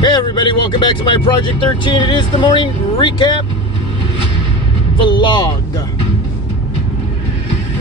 Hey everybody, welcome back to my Project 13. It is the morning recap vlog.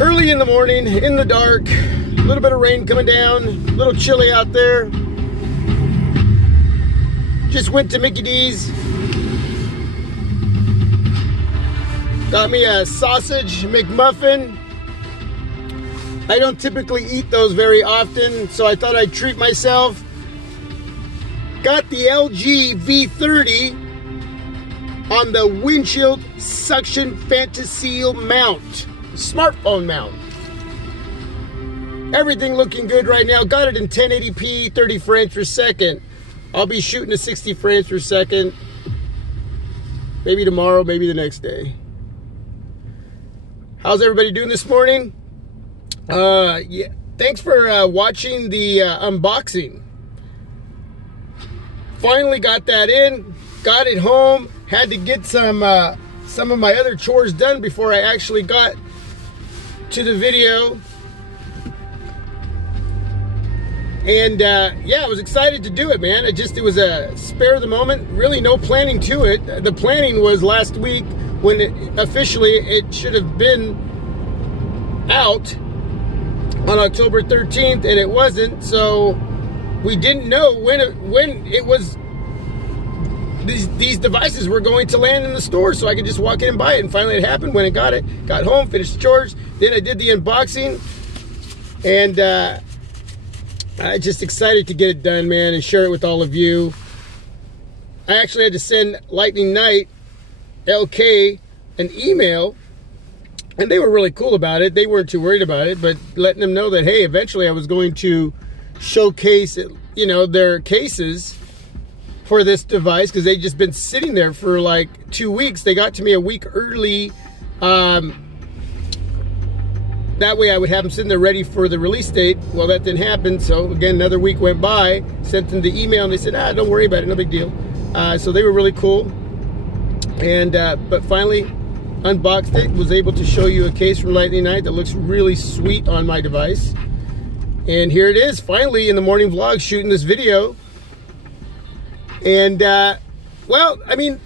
Early in the morning, in the dark, a little bit of rain coming down, a little chilly out there. Just went to Mickey D's. Got me a sausage McMuffin. I don't typically eat those very often, so I thought I'd treat myself. Got the LG V30 on the windshield suction Fantaseal mount, smartphone mount. Everything looking good right now. Got it in 1080p, 30 frames per second. I'll be shooting at 60 frames per second. Maybe tomorrow, maybe the next day. How's everybody doing this morning? Yeah, thanks for watching the unboxing. Finally got that in, got it home, had to get some of my other chores done before I actually got to the video. And yeah, I was excited to do it, man. It was a spare of the moment, really no planning to it. The planning was last week when officially it should have been out on October 13th, and it wasn't, so we didn't know when it was these devices were going to land in the store, so I could just walk in and buy it. And finally it happened when I got home, finished the chores, then I did the unboxing, and I just excited to get it done, man, and share it with all of you. I actually had to send Lightning Knight LK an email, and they were really cool about it. They weren't too worried about it, but letting them know that, hey, eventually I was going to showcase, you know, their cases for this device, because they'd just been sitting there for like 2 weeks. They got to me a week early. That way I would have them sitting there ready for the release date. Well, that didn't happen, so again, another week went by, sent them the email, and they said, don't worry about it, no big deal. So they were really cool. And but finally unboxed it, was able to show you a case from Lightning Knight that looks really sweet on my device. And here it is, finally in the morning vlog, shooting this video. And well, I mean,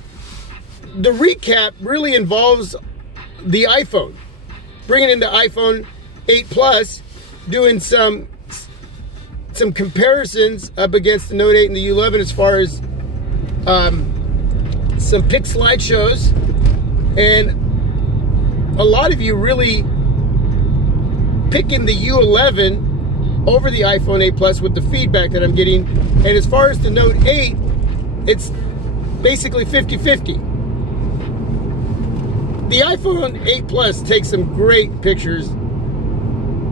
the recap really involves the iPhone, bringing in the iPhone 8 Plus, doing some comparisons up against the Note 8 and the U11 as far as some pic slideshows, and a lot of you really picking the U11 over the iPhone 8 Plus with the feedback that I'm getting. And as far as the Note 8, it's basically 50-50. The iPhone 8 Plus takes some great pictures.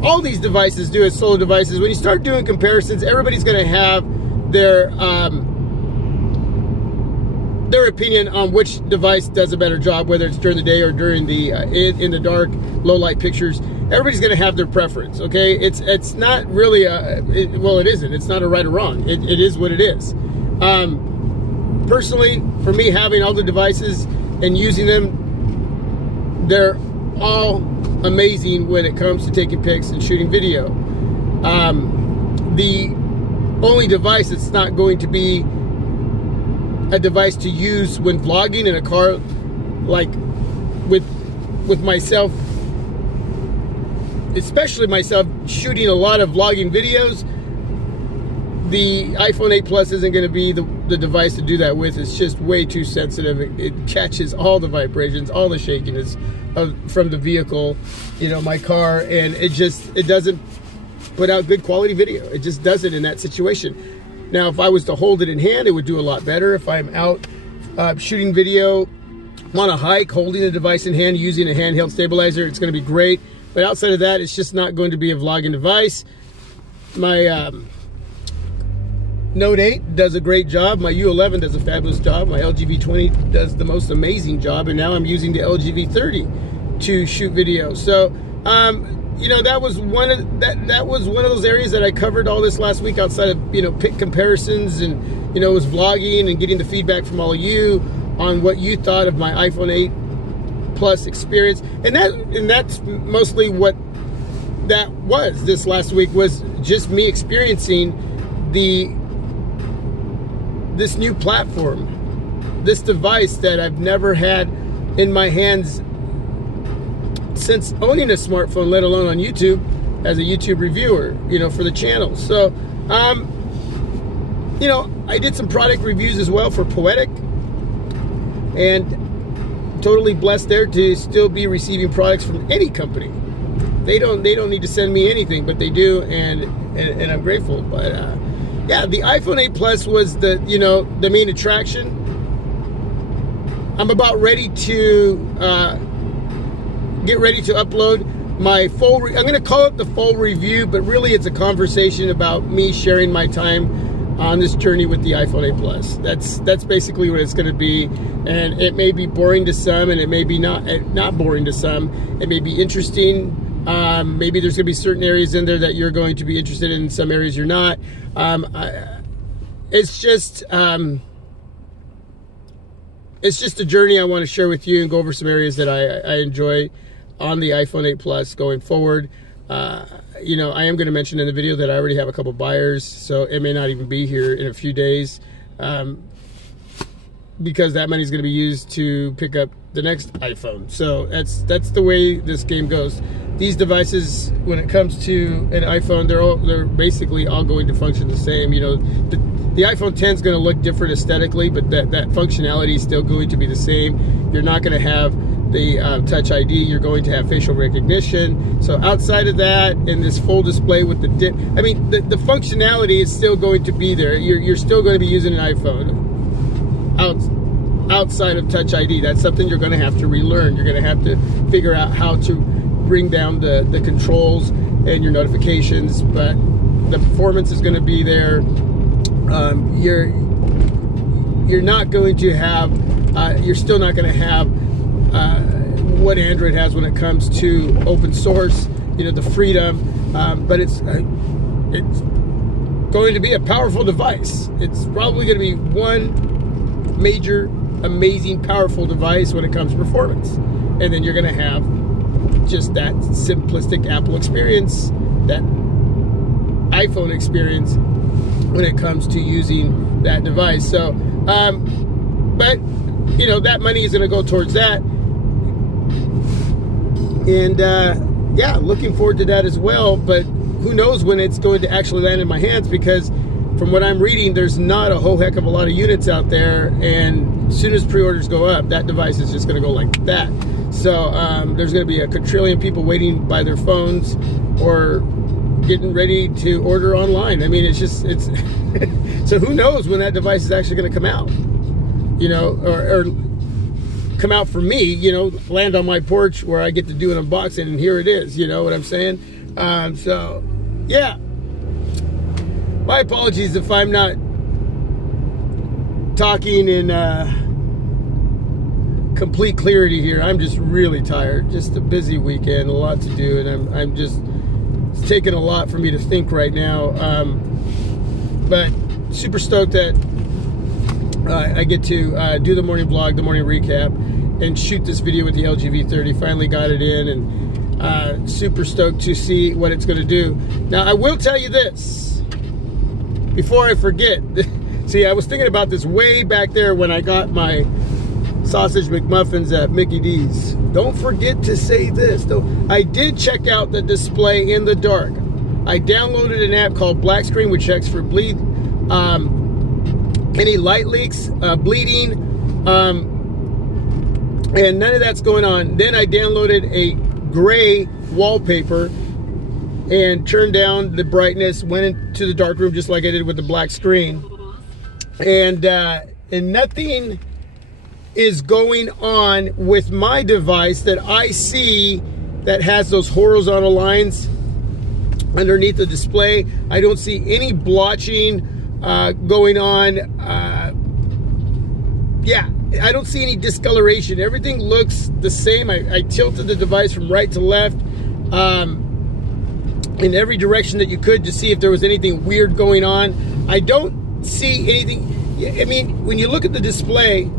All these devices do as solo devices. When you start doing comparisons, everybody's going to have their opinion on which device does a better job, whether it's during the day or during the in the dark, low light pictures. Everybody's going to have their preference. Okay, it's not really well, it isn't. It's not a right or wrong. It is what it is. Personally, for me, having all the devices and using them, they're all amazing when it comes to taking pics and shooting video. The only device that's not going to be a device to use when vlogging in a car, like with myself, especially myself shooting a lot of vlogging videos, the iPhone 8 Plus isn't going to be the device to do that with. It's just way too sensitive. It catches all the vibrations, all the shakiness from the vehicle, you know, my car, and it doesn't put out good quality video. It just doesn't in that situation. Now, if I was to hold it in hand, it would do a lot better. If I'm out shooting video on a hike, holding the device in hand, using a handheld stabilizer, it's going to be great. But outside of that, it's just not going to be a vlogging device. My Note 8 does a great job. My U11 does a fabulous job. My LG V20 does the most amazing job. And now I'm using the LG V30 to shoot video. So, you know, that was one of those areas that I covered all this last week, outside of, you know, pic comparisons, and, you know, it was vlogging and getting the feedback from all of you on what you thought of my iPhone 8 Plus experience. And that's mostly what that was this last week, was just me experiencing the this new platform, this device that I've never had in my hands since owning a smartphone, let alone on YouTube as a YouTube reviewer, you know, for the channel. So, you know, I did some product reviews as well for Poetic, and totally blessed there to still be receiving products from any company. They don't need to send me anything, but they do, and I'm grateful. But yeah, the iPhone 8 Plus was the, you know, the main attraction. I'm about ready to get ready to upload my full, I'm going to call it the full review, but really it's a conversation about me sharing my time on this journey with the iPhone 8 Plus. That's basically what it's going to be, and it may be boring to some, and it may be not boring to some. It may be interesting. Maybe there's going to be certain areas in there that you're going to be interested in, some areas you're not. It's just a journey I want to share with you and go over some areas that I enjoy on the iPhone 8 Plus going forward. You know, I am going to mention in the video that I already have a couple buyers, so it may not even be here in a few days, because that money is going to be used to pick up the next iPhone. So that's the way this game goes. These devices, when it comes to an iPhone, they're basically all going to function the same. You know, the iPhone 10 is going to look different aesthetically, but that functionality is still going to be the same. You're not going to have the Touch ID, you're going to have facial recognition. So outside of that, and this full display with the I mean, the functionality is still going to be there. You're still going to be using an iPhone outside of Touch ID. That's something you're going to have to relearn. You're going to have to figure out how to bring down the controls and your notifications, but the performance is going to be there. You're not going to have, you're still not going to have what Android has when it comes to open source, you know, the freedom, but it's going to be a powerful device. It's probably going to be one major, amazing, powerful device when it comes to performance. And then you're going to have just that simplistic Apple experience, that iPhone experience when it comes to using that device. So, but, you know, that money is going to go towards that. And yeah, looking forward to that as well, but who knows when it's going to actually land in my hands, because from what I'm reading, there's not a whole heck of a lot of units out there, and as soon as pre-orders go up, that device is just going to go like that. So there's going to be a quadrillion people waiting by their phones or getting ready to order online. I mean, it's so who knows when that device is actually going to come out, you know, or come out for me, you know, land on my porch where I get to do an unboxing, and here it is, you know what I'm saying? So yeah, my apologies if I'm not talking in complete clarity here. I'm just really tired. Just a busy weekend, a lot to do, and I'm just, it's taking a lot for me to think right now. But super stoked that I get to do the morning vlog, the morning recap, and shoot this video with the LG V30. Finally got it in, and super stoked to see what it's going to do. Now, I will tell you this before I forget. See, I was thinking about this way back there when I got my sausage McMuffins at Mickey D's. Don't forget to say this, though. I did check out the display in the dark. I downloaded an app called Black Screen, which checks for any light leaks, bleeding, and none of that's going on. Then I downloaded a gray wallpaper and turned down the brightness, went into the dark room just like I did with the black screen, and nothing is going on with my device that I see that has those horizontal lines underneath the display. I don't see any blotching going on. Yeah, I don't see any discoloration. Everything looks the same. I tilted the device from right to left in every direction that you could to see if there was anything weird going on. I don't see anything. I mean, when you look at the display,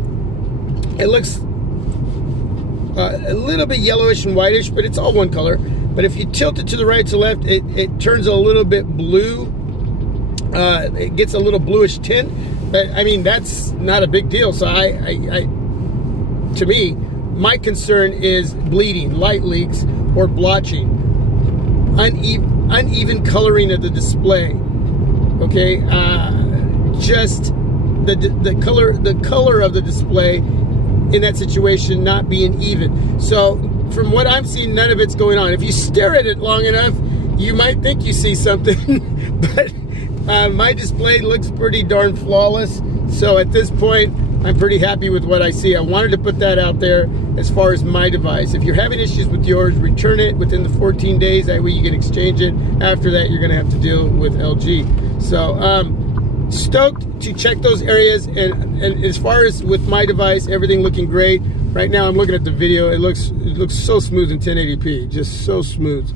it looks a little bit yellowish and whitish, but it's all one color. But if you tilt it to the right to left, it turns a little bit blue. It gets a little bluish tint. But I mean, that's not a big deal. So to me, my concern is bleeding, light leaks, or blotching, uneven coloring of the display. Okay, just the color of the display in that situation not being even. So from what I'm seeing, none of it's going on. If you stare at it long enough, you might think you see something, but my display looks pretty darn flawless. So at this point, I'm pretty happy with what I see. I wanted to put that out there as far as my device. If you're having issues with yours, return it within the 14 days. That way you can exchange it. After that, you're going to have to deal with LG. So stoked to check those areas. And as far as with my device, everything looking great. Right now, I'm looking at the video. It looks so smooth in 1080p, just so smooth.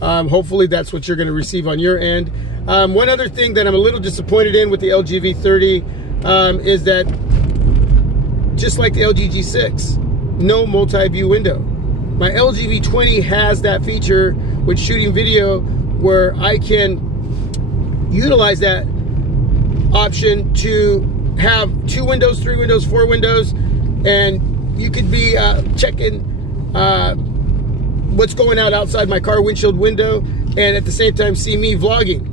Hopefully that's what you're going to receive on your end. One other thing that I'm a little disappointed in with the LG V30 is that, just like the LG G6, no multi-view window. My LG V20 has that feature with shooting video where I can utilize that option to have 2 windows, 3 windows, 4 windows, and you could be checking what's going out outside my car windshield window, and at the same time see me vlogging.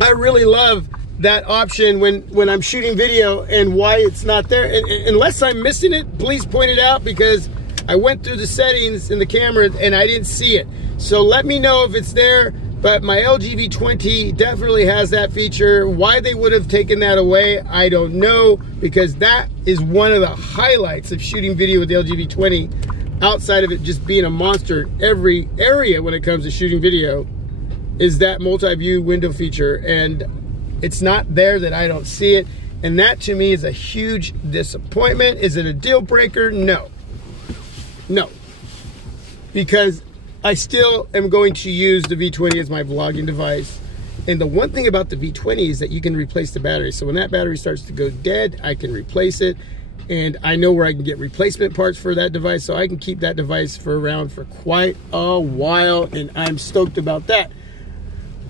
I really love that option when I'm shooting video, and why it's not there. And unless I'm missing it, please point it out, because I went through the settings in the camera and I didn't see it. So let me know if it's there. But my LG V20 definitely has that feature. Why they would have taken that away, I don't know, because that is one of the highlights of shooting video with the LG V20. Outside of it just being a monster every area when it comes to shooting video, is that multi-view window feature, and it's not there that I don't see it, and that to me is a huge disappointment. Is it a deal breaker? No, because I still am going to use the V20 as my vlogging device. And the one thing about the V20 is that you can replace the battery. So when that battery starts to go dead, I can replace it. And I know where I can get replacement parts for that device, so I can keep that device around for quite a while, and I'm stoked about that.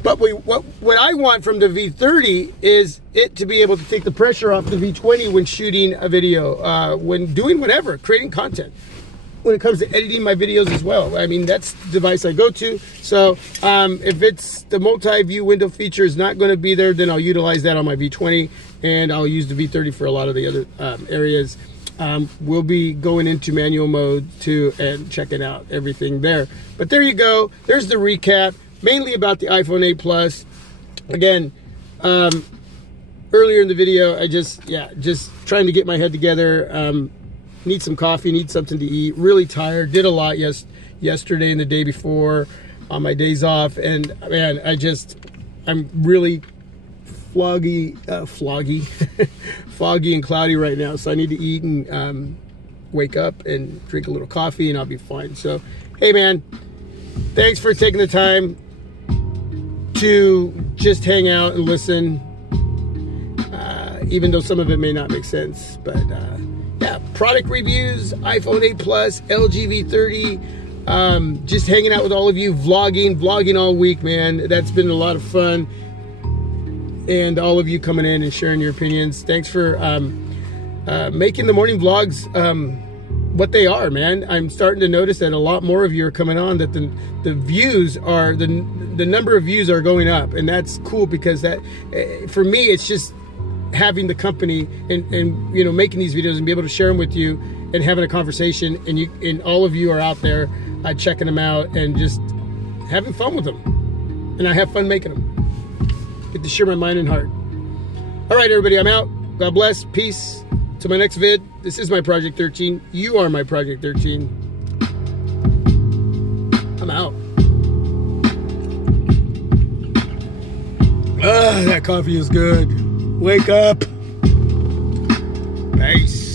But what I want from the V30 is it to be able to take the pressure off the V20 when shooting a video, when doing whatever, creating content. When it comes to editing my videos as well. I mean, that's the device I go to. So if it's the multi-view window feature is not going to be there, then I'll utilize that on my V20, and I'll use the V30 for a lot of the other areas. We'll be going into manual mode too and checking out everything there. But there you go. There's the recap, mainly about the iPhone 8 Plus. Again, earlier in the video, I just trying to get my head together. Need some coffee, need something to eat. Really tired. Did a lot yesterday and the day before on my days off, and man, I'm really foggy and cloudy right now. So I need to eat and wake up and drink a little coffee, and I'll be fine. So hey, man, thanks for taking the time to just hang out and listen, even though some of it may not make sense, but. Yeah, product reviews, iPhone 8 Plus, LG V30, just hanging out with all of you, vlogging all week, man. That's been a lot of fun. And all of you coming in and sharing your opinions. Thanks for making the morning vlogs what they are, man. I'm starting to notice that a lot more of you are coming on, that the views are, the number of views are going up. And that's cool, because that, for me, it's just having the company and you know, making these videos and be able to share them with you and having a conversation, and all of you are out there checking them out and just having fun with them, and I have fun making them. Get to share my mind and heart. All right, everybody, I'm out. God bless. Peace. To my next vid. This is my Project 13. You are my Project 13. I'm out. That coffee is good. Wake up. Peace.